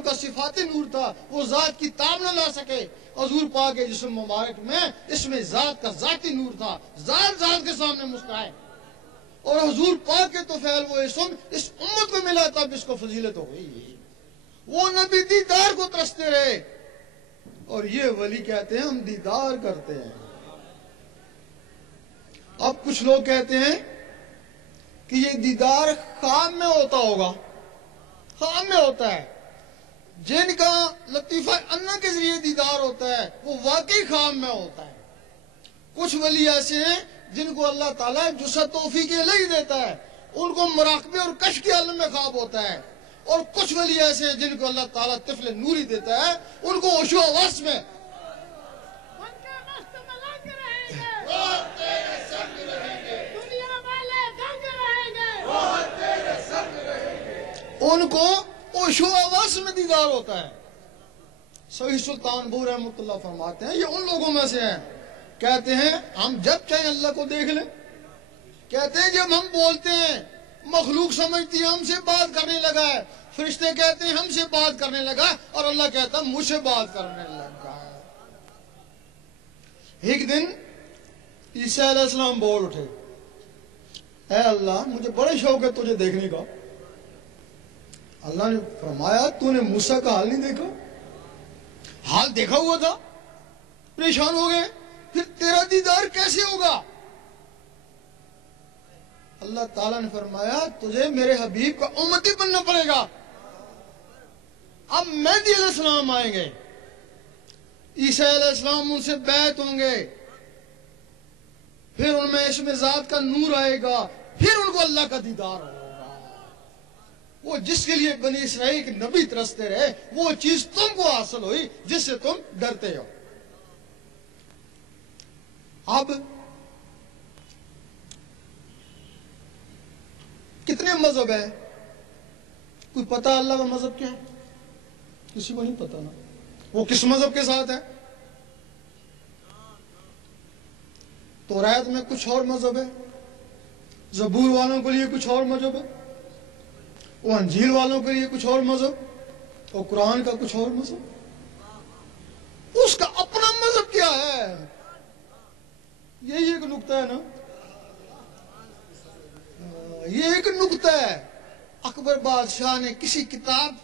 افعالوں کا صفاتی نور تھا، وہ ذات کی تاب نہ لا سکے۔ حضور پاک کے جسم مبارک میں اس میں ذات کا ذاتی نور تھا، ذات کے سامنے مستحق، اور حضور پاک کے طفیل وہ اسم اس امت کو ملا، تب اس کو فضیلت ہو گئی۔ وہ نبی دیدار کو ترستے رہے، اور یہ ولی کہتے ہیں ہم دیدار کرتے ہیں۔ اب کچھ لوگ کہتے ہیں کہ یہ دیدار خواب میں ہوتا ہوگا، خواب میں ہوتا ہے۔ جن کا لطیفہ انا کے ذریعے دیدار ہوتا ہے وہ واقعی خواب میں ہوتا ہے۔ کچھ ولی ایسے ہیں جن کو اللہ تعالیٰ جسد توفیق الہی دیتا ہے، ان کو مراقبے اور کشف کے عالم میں خواب ہوتا ہے، اور کچھ ولی ایسے ہیں جن کو اللہ تعالیٰ طفل نوری دیتا ہے، ان کو ہوش و حواس میں ان کو ہوش و حواس میں دیدار ہوتا ہے۔ صحیح سلطان بو رحمۃ اللہ فرماتے ہیں یہ ان لوگوں میں سے ہیں، کہتے ہیں ہم جب چاہیں اللہ کو دیکھ لیں۔ کہتے ہیں جب ہم بولتے ہیں مخلوق سمجھتی ہے ہم سے بات کرنے لگا ہے، فرشتے کہتے ہیں ہم سے بات کرنے لگا ہے، اور اللہ کہتا ہے مجھ سے بات کرنے لگا ہے۔ ایک دن عیسیٰ علیہ السلام بول اٹھے، اے اللہ مجھے بڑا شوق ہے تجھے دیکھنے کا۔ اللہ نے فرمایا تو نے موسیٰ کا حال نہیں دیکھا؟ حال دیکھا ہوا تھا، پریشان ہو گئے، پھر تیرا دیدار کیسے ہوگا؟ اللہ تعالیٰ نے فرمایا تجھے میرے حبیب کا امتی بننا پڑے گا۔ اب مہدی علیہ السلام آئیں گے، عیسیٰ علیہ السلام ان سے بیعت ہوں گے، پھر ان میں اسم ذات کا نور آئے گا، پھر ان کو اللہ کا دیدار ہوگا۔ وہ جس کے لیے بنی اسرائیل کے نبی ترستے رہے وہ چیز تم کو حاصل ہوئی جس سے تم ڈرتے ہو۔ اب کتنے مذہب ہیں؟ کوئی پتا اللہ کا مذہب کیا ہے؟ کسی کو نہیں پتا نا، وہ کس مذہب کے ساتھ ہے؟ توریت میں کچھ اور مذہب ہے، زبور والوں کے لیے کچھ اور مذہب ہے، وہ انجیل والوں کے لیے کچھ اور مذہب، اور قرآن کا کچھ اور مذہب۔ اس کا اپنا مذہب کیا ہے؟ یہی ایک نقطہ ہے نا، یہ ایک نقطہ ہے۔ اکبر بادشاہ نے کسی کتاب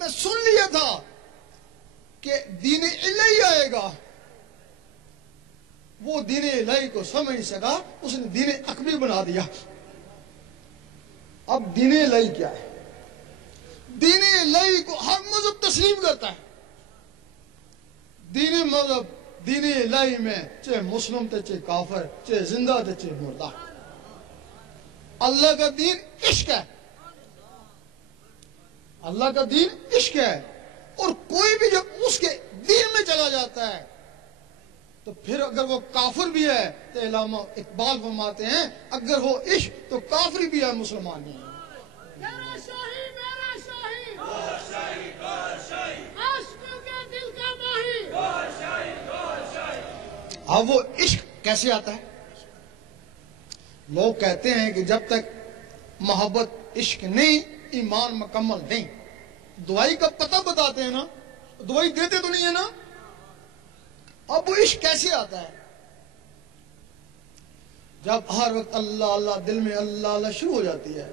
میں سن لیا تھا کہ دین الہی آئے گا، وہ دین الہی کو سمجھ نہیں سکا، اس نے دین اکبری بنا دیا۔ اب دین الہی کیا ہے؟ دین الہی کو ہر مذہب تسلیم کرتا ہے۔ دین مذہب دین الہی میں چاہے مسلم تھے چاہے کافر، چاہے زندہ تھے چاہے مردہ، اللہ کا دین عشق ہے، اللہ کا دین عشق ہے، اور کوئی بھی جب اس کے دین میں چلا جاتا ہے تو پھر اگر وہ کافر بھی ہے تو علامہ اقبال فرماتے ہیں اگر وہ عشق تو کافر بھی ہے، مسلمان نہیں ہے۔ اب وہ عشق کیسے آتا ہے؟ لوگ کہتے ہیں کہ جب تک محبت عشق نہیں ایمان مکمل نہیں۔ دعائی کا پتہ بتاتے ہیں نا، دعائی دیتے تو نہیں ہے نا۔ اب وہ عشق کیسے آتا ہے؟ جب ہر وقت اللہ اللہ دل میں اللہ اللہ شروع ہو جاتی ہے،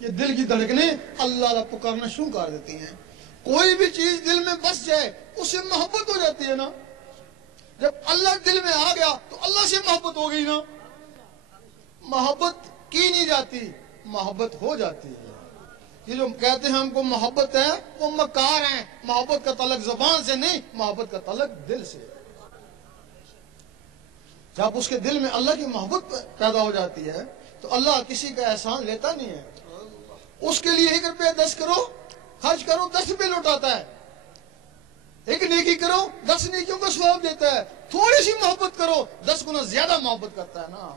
یہ دل کی دھڑکنیں اللہ اللہ پکارنا شروع کر دیتی ہیں۔ کوئی بھی چیز دل میں بس جائے اس سے محبت ہو جاتی ہے نا۔ جب اللہ دل میں آ گیا تو اللہ سے محبت ہو گئی نا۔ محبت کی نہیں جاتی، محبت ہو جاتی ہے۔ یہ جو کہتے ہیں ہم کو محبت ہے وہ مکار ہیں۔ محبت کا تعلق زبان سے نہیں، محبت کا تعلق دل سے۔ جب اس کے دل میں اللہ کی محبت پیدا ہو جاتی ہے تو اللہ کسی کا احسان لیتا نہیں ہے۔ اس کے لیے 1 روپیہ 10 کرو خرچ کرو 10 روپے لوٹاتا ہے، ایک نیکی کرو 10 نیکیوں کا ثواب دیتا ہے، تھوڑی سی محبت کرو 10 گنا زیادہ محبت کرتا ہے نا۔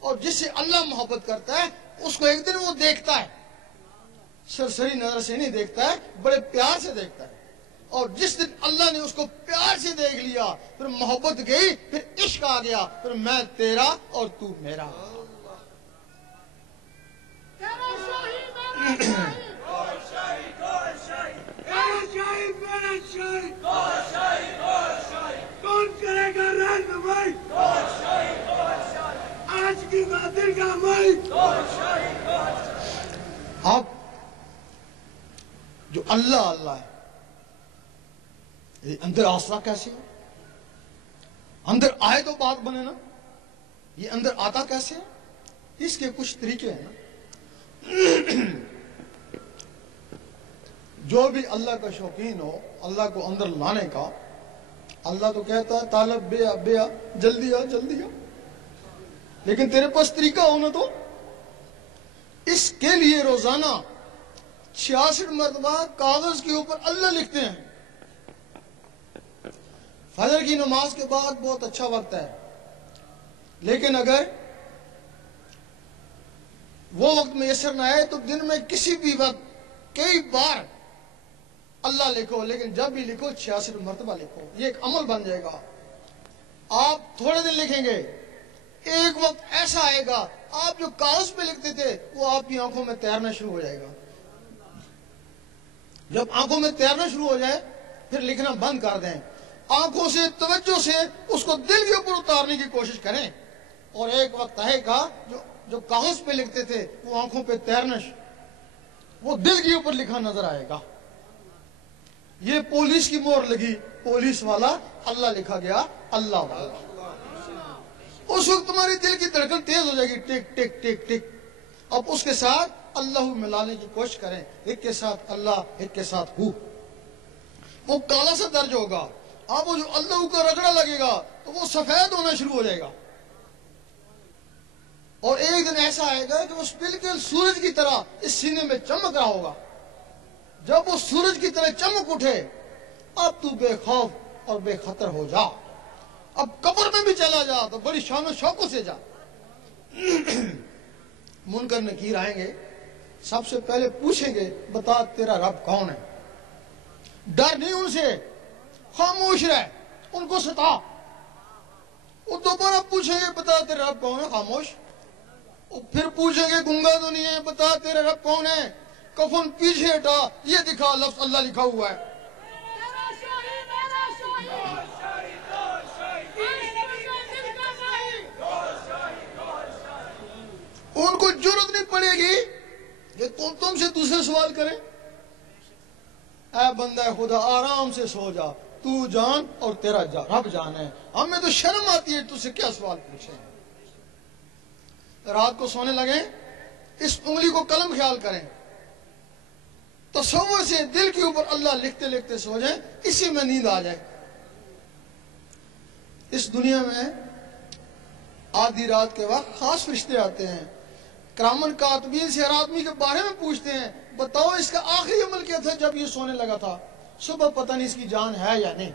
اور جس سے اللہ محبت کرتا ہے اس کو ایک دن وہ دیکھتا ہے، سرسری نظر سے نہیں دیکھتا ہے، بڑے پیار سے دیکھتا ہے۔ اور جس دن اللہ نے اس کو پیار سے دیکھ لیا پھر محبت گئی، پھر عشق آ گیا، پھر میں تیرا اور تو میرا۔ اب جو اللہ اللہ ہے، یہ اندر آسرا کیسے ہے؟ اندر آئے تو بات بنے نا، یہ اندر آتا کیسے ہے؟ اس کے کچھ طریقے ہیں نا۔ جو بھی اللہ کا شوقین ہو اللہ کو اندر لانے کا، اللہ تو کہتا ہے طالب بے آ جلدی آ جلدی آ، لیکن تیرے پاس طریقہ ہونا تو۔ اس کے لیے روزانہ 66 مرتبہ کاغذ کے اوپر اللہ لکھتے ہیں۔ فجر کی نماز کے بعد بہت اچھا وقت ہے، لیکن اگر وہ وقت میسر نہ آئے تو دن میں کسی بھی وقت کئی بار اللہ لکھو، لیکن جب بھی لکھو 66 مرتبہ لکھو۔ یہ ایک عمل بن جائے گا۔ آپ تھوڑے دن لکھیں گے، ایک وقت ایسا آئے گا آپ جو کاغذ پہ لکھتے تھے وہ آپ کی آنکھوں میں تیرنا شروع ہو جائے گا۔ جب آنکھوں میں تیرنا شروع ہو جائے پھر لکھنا بند کر دیں، آنکھوں سے توجہ سے اس کو دل کے اوپر اتارنے کی کوشش کریں، اور ایک وقت آئے گا جو کاغذ پہ لکھتے تھے وہ آنکھوں پہ تیرنا، وہ دل کے اوپر لکھا نظر آئے گا۔ یہ پولیس کی مہر لگی، پولیس والا اللہ لکھا گیا اللہ والا۔ اس وقت تمہاری دل کی دھڑکن تیز ہو جائے گی، ٹک ٹک ٹک ٹک۔ اب اس کے ساتھ اللہ ملانے کی کوشش کریں، ایک کے ساتھ اللہ ایک کے ساتھ ہو، وہ کالا سا درج ہوگا۔ اب وہ جو اللہ کا رگڑا لگے گا تو وہ سفید ہونا شروع ہو جائے گا، اور ایک دن ایسا آئے گا کہ وہ بالکل سورج کی طرح اس سینے میں چمک رہا ہوگا۔ جب وہ سورج کی طرح چمک اٹھے اب تو بے خوف اور بے خطر ہو جا، اب قبر میں بھی چلا جا تو بڑی شان و شوقوں سے جا۔ منکر نکیر آئیں گے، سب سے پہلے پوچھیں گے بتا تیرا رب کون ہے؟ ڈر نہیں ان سے، خاموش رہ، ان کو ستا۔ وہ دوبارہ پوچھیں گے بتا تیرا رب کون ہے، خاموش۔ پھر پوچھیں گے گنگا تو نہیں ہے، بتا تیرا رب کون ہے؟ کفن پیچھے ہٹا، یہ دکھا لفظ اللہ لکھا ہوا ہے۔ ان کو جرأت نہیں پڑے گی کہ تم سے دوسرے سوال کریں۔ اے بندہ خدا آرام سے سو جا، تو جان اور تیرا رب جان ہے، ہمیں تو شرم آتی ہے تجھ سے کیا سوال پوچھیں۔ رات کو سونے لگیں اس انگلی کو قلم خیال کریں، تصور سے دل کے اوپر اللہ لکھتے لکھتے سو جائیں، اسی میں نیند آ جائے۔ اس دنیا میں آدھی رات کے وقت خاص فرشتے آتے ہیں، کرامن کاتبین سے ہر آدمی کے بارے میں پوچھتے ہیں بتاؤ اس کا آخری عمل کیا تھا جب یہ سونے لگا تھا، صبح پتہ نہیں اس کی جان ہے یا نہیں،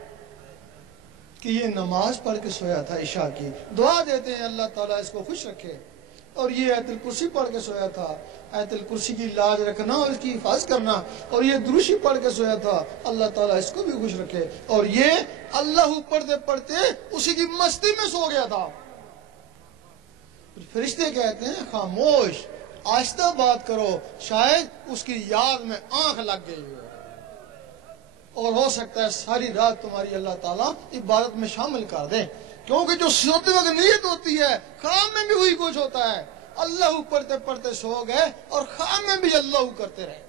کہ یہ نماز پڑھ کے سویا تھا عشاء کی۔ دعا دیتے ہیں اللہ تعالیٰ اس کو خوش رکھے، اور یہ آیت الکرسی پڑھ کے سویا تھا، آیت الکرسی کی لاج رکھنا اور اس کی حفاظت کرنا، اور یہ دروشی پڑھ کے سویا تھا، اللہ تعالیٰ اس کو بھی خوش رکھے، اور یہ اللہ پڑھتے پڑھتے اسی کی مستی میں سو گیا تھا۔ فرشتے کہتے ہیں خاموش، آہستہ بات کرو، شاید اس کی یاد میں آنکھ لگ گئی ہو، اور ہو سکتا ہے ساری رات تمہاری اللہ تعالیٰ عبادت میں شامل کر دیں، کیونکہ جو سوتے وقت نیت ہوتی ہے خواب میں بھی وہی کچھ ہوتا ہے۔ اللہ پڑھتے پڑھتے سو گئے اور خواب میں بھی اللہ کرتے رہے۔